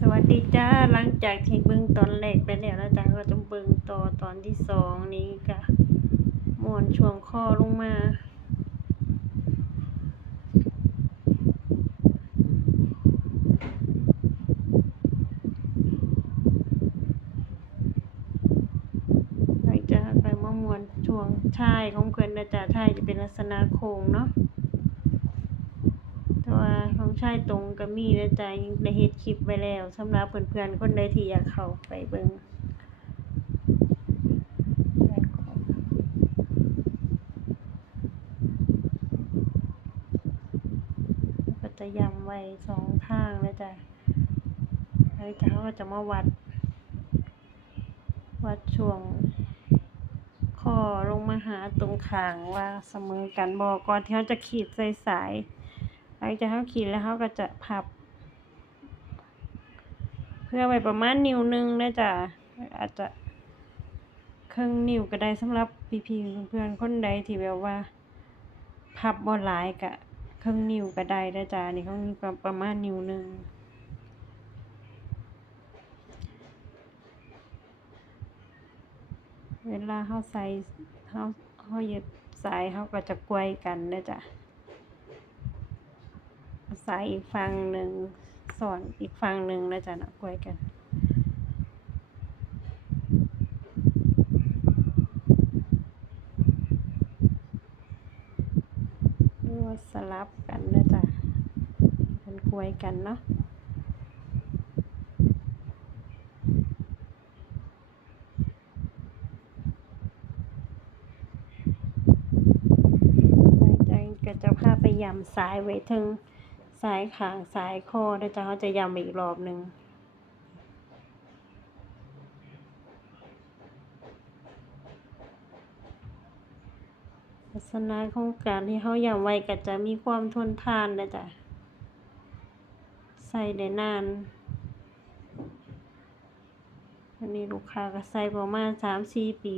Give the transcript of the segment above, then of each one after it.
สวัสดีจ้าหลังจากที่เบิ่งตอนแรกไปแล้วนะจ๊ะก็จะเบิ่งต่อตอนที่สองนี้ก็ม่วนช่วงคอลงมาหลังจากไปมะม่วนช่วงท้ายของเพิ่นนะจ๊ะท้ายจะเป็นลักษณะโค้งเนาะ ของชายตรงก็มีนะจ๊ะยังได้เฮ็ดคลิปไว้แล้วสำหรับเพื่อนๆคนใดที่อยากเข้าไปเบิ่งก็จะยำไว้สองทางนะจ๊ะแล้วจ้าก็จะมาวัด วัดช่วงข้อลงมาหาตรงขางว่าเสมอกันบ่ก่อนที่เขาจะขีดใส่สาย หลังจากเขาขีดแล้วเขาก็จะพับ เพื่อไว้ประมาณนิ้วหนึงนะจ๊ะอาจจะครึ่งนิ้วก็ได้สำหรับพี่ๆเพื่อนๆคนใดที่แบบว่า พับบ่หลายก็ครึ่งนิ้วก็ได้นะจ๊ะนี่เขามีความประมาณนิ้วหนึงเวลาเขาใส่เขาเขาเย็บสายเขาก็จะกวยกันนะจ๊ะ สายอีกฝั่งหนึ่งสอนอีกฝั่งหนึ่งนะจ๊ะนะกล้วยกัน สลับกันนะจ๊ะเป็นกล้วยกันเนาะหลังจากนั้นก็จะพาไปยำสายไว้ถึง สายขางสายคอนะจ๊ะเขาจะย้ำอีกรอบหนึ่งลักษณะของการที่เขาย้ำไว้ก็จะมีความทนทานนะจ๊ะใส่ได้นาน อันนี้ลูกค้าก็ใส่ประมาณสามสี่ปี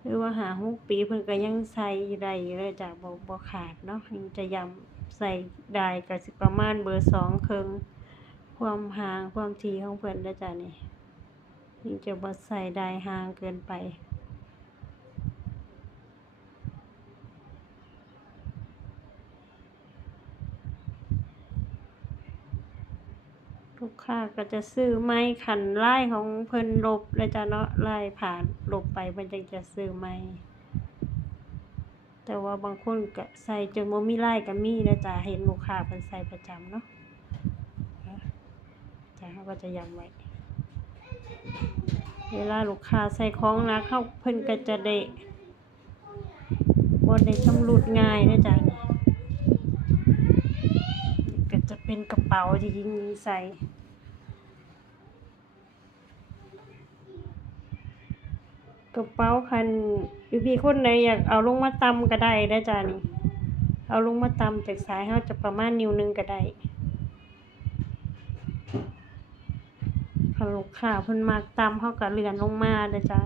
หรือว่าหาหกปีเพิ่นก็ยังใส่ได้เลยจ้ะบ่บ่ขาดเนาะยังจะยำ ใส่ได้ก็สิประมาณเบอร์สองครึ่งความห่างความถี่ของเพิ่นเด้จ้ะนี่ยังจะบ่ใส่ได้ห่างเกินไปลูกค้าก็จะซื้อไม้ขันไลายของเพิ่นลบเลยจ้ะเนาะไลายผ่านลบไปเพิ่นจังจะซื้อไม้ แต่ว่าบางคนก็ใส่จนบ่มีลายก็มีนะจ๊ะเห็นลูกค้าเพิ่นใส่ประจำเนาะจ้ะเขาก็จะยำไว้เวลาลูกค้าใส่ของนักเข้าเพิ่นก็จะได้บ่ได้ชำรุดง่ายนะจ๊ะก็จะเป็นกระเป๋าที่ยิงใส่ กระเป๋าคันพี่คนใดอยากเอาลงมาตำก็ได้ได้จ้านี่ เอาลงมาตำจากสายเขาจะประมาณนิ้วนึงก็ได้คันลูกค้าเพิ่นมากตำเขาก็เลื่อนลงมาได้จ้า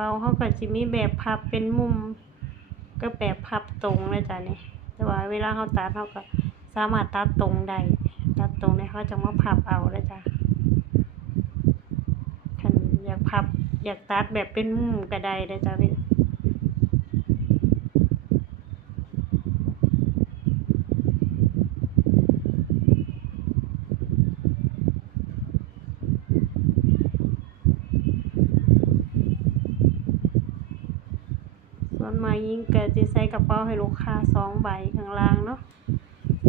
เป๋าเขาก็จะมีแบบพับเป็นมุม ก็แบบพับตรงเลยจ้ะนี่แต่ว่าเวลาเขาตัดเขาก็สามารถตัดตรงได้ตัดตรงได้เขาจะมาพับเอาเลยจ้ะคันอยากพับอยากตัดแบบเป็นมุมก็ได้เลยจ้ะพี่ ส่ วนมายิ่งก็จะใส่กระเป๋าให้ลูกค้าสองใบข้างล่างเนาะ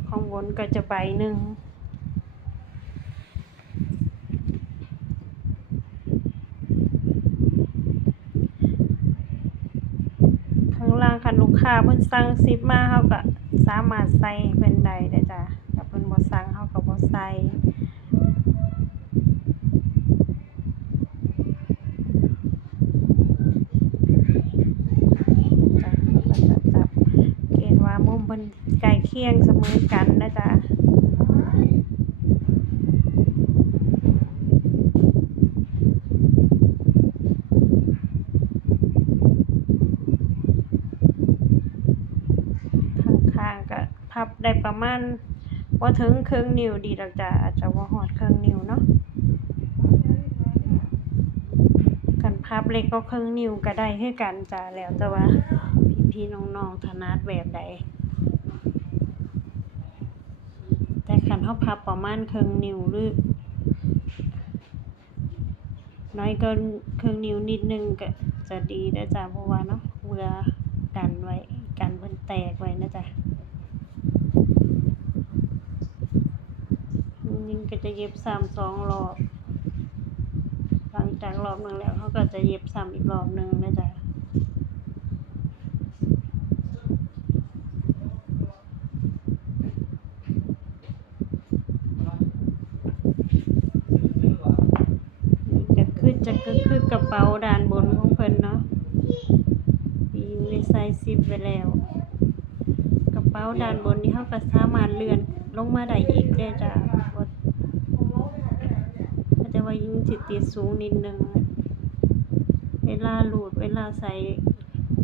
ข้างบนก็จะใบหนึ่งข้างล่างคันลูกค้าเพิ่นสั่งซิปมาเขาก็สามารถใส่เพิ่นได้เด้จ้ะถ้าเพิ่นบ่สั่งเขาก็บ่ใส่ จ้ะแล้วก็จะจับ เกณฑ์ว่ามุมเพิ่นใกล้เคียงเสมอกันนะจ๊ะข้างๆก็พับได้ประมาณบ่าถึงครึ่งนิ้วดีดอกจ้ะอาจจะบ่ฮอดครึ่งนิ้วเนาะคันพับเล็กก็ครึ่งนิ้วก็ได้คือกันจ้ะแล้วแต่ว่าพี่ๆน้องๆถนัดแบบใด แต่คันเฮาพับประมาณครึ่งนิ้วหรือน้อยเกินครึ่งนิ้วนิดนึงก็จะดีเด้อจ้ะเพราะว่าเนาะเพื่อกันไว้กันเพิ่นแตกไว้นะจ๊ะยิงก็จะเย็บซ้ำสองรอบ หลังจากรอบหนึ่งแล้วเขาก็จะเย็บซ้ำอีกรอบหนึ่งนะจ๊ะ นี่ก็คือจะ กระเป๋าด้านบนของเพิ่นเนาะยู่ในไซส์ซิปไว้แล้ว กระเป๋าด้านบนนี่เขาก็สามารถเลื่อนลงมาได้อีกเด้จ้ะบ่ก็จะว่ายิ่งสิตติดสูงนิดนึง เวลาหลูดเวลาใส่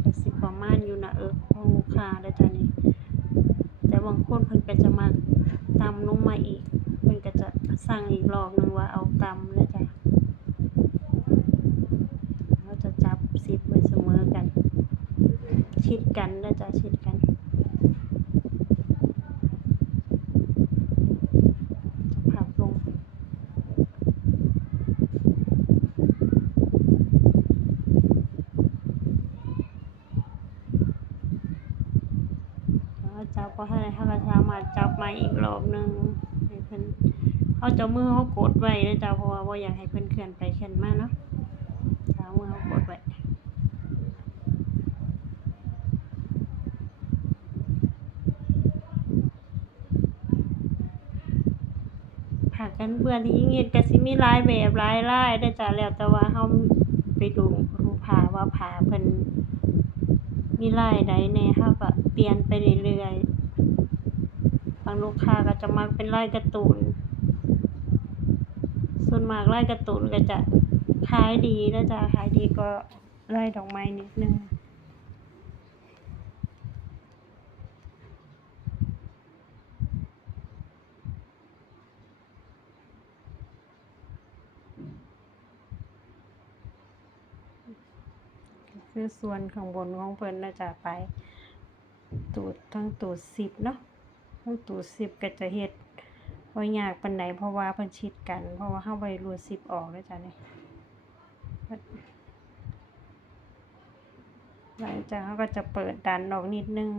ก็สิบประมาณอยู่น้าเอิกของลูกค้าเด้จ้ะนี่แต่บางคนเพิ่นก็จะมาตำลงมาอีก เพิ่นก็จะสั่งอีกรอบนึงว่าเอาตำเด้จ้ะ เราจะจับซิปไว้เสมอกัน ชิดกันนะจ๊ะชิดกันจะพับลงจับพอเท่าไหรเขาก็สามาจับมาอีกรอบหนึ่งให้เพิ่นเอาเจ้ามือเขากดไว้นะจ๊ะเพราะว่าอยากให้เพิ่นเคลื่อนไปเคลื่อนมาเนาะเท้ามือเขากดไว้ ผักกันเบื่อที่เงียดก็สิมีหลายแบบหลายลายเด้จ้ะแล้วแต่ว่าเฮาไปดูรูปผ้าว่าผาเพิ่นมีลายใดแหน่เฮาก็เปลี่ยนไปเรื่อยๆบางลูกค้าก็จะมักเป็นลายการ์ตูนส่วนมากลายการ์ตูนก็จะขายดีนะจ๊ะขายดีก็ไล่ดอกไม้นิดนึง คือส่วนข้างบนของเพิ่นนะจ๊ะไป ตูดทั้งตูดสิบเนาะทั้งตูดสิบก็จะเฮ็ดบ่ยากปานใดเพราะว่าเพิ่นชิดกัน เพราะว่าเฮาบ่ได้รูดสิบออกเด้อจ้ะนี่หลังจากเขาก็จะเปิดดันออกนิดนึง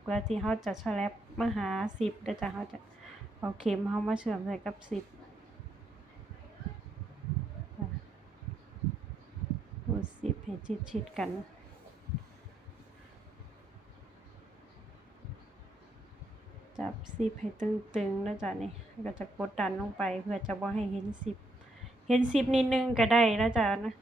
เพื่อที่เขาจะสแลปมาหาสิบแล้วจะเขาจะเอาเข็มเขามาเชื่อมใส่กับสิบรู ดสิบให้ชิดกัน จับสิบให้ตึงๆแล้วจ้ะนี่ก็จะกดดันลงไปเพื่อจะบ่ให้เห็นสิบเห็นสิบนิดนึงก็ได้แล้วจ้ะนะ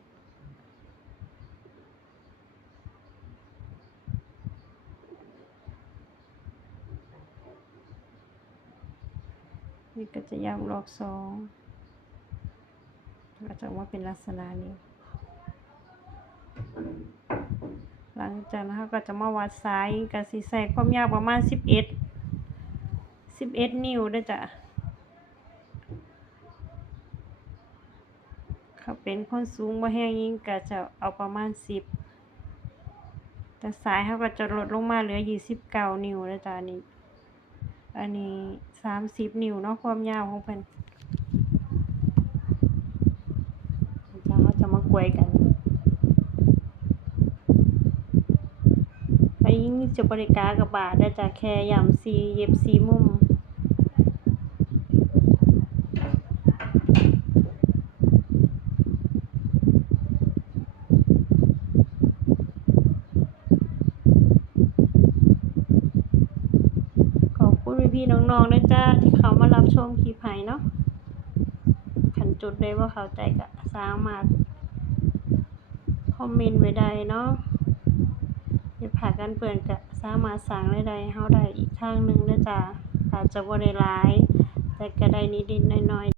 นี่ก็จะย้ำรอบสองก็จะออกมาเป็นลักษณะนี้ หลังจากนั้นเราก็จะมาวัดสายก็สิใส่ความยาวประมาณสิบเอ็ดสิบเอ็ดนิ้วเด้อจ้ะเขาเป็นคนสูงบ่แห้งยิ่งก็จะเอาประมาณสิบแต่สายเขาก็จะลดลงมาเหลือยี่สิบเก้านิ้วแล้วจ้ะนนี้อันนี้สามสิบนิ้วเนาะความยาวของเพิ่นจ้าเขาจะมากวยกันอันนี้ จะบริการกับบาทได้จากแค่ยำซีเย็บซีมุมขอบคุณพี่น้องๆนะจ้าที่เขามารับชมคลิปให้เนาะขันจุดได้ว่าเขาใจก็สามารถ คอมเมนต์ไว้ได้เนาะ อย่าผ่ากันเปื่อนก็สามารถสร้างรายได้ให้เฮาได้อีกทางหนึ่งเด้อจ้าอาจจะบ่ได้หลาย แต่ก็ได้นิดๆหน่อยๆ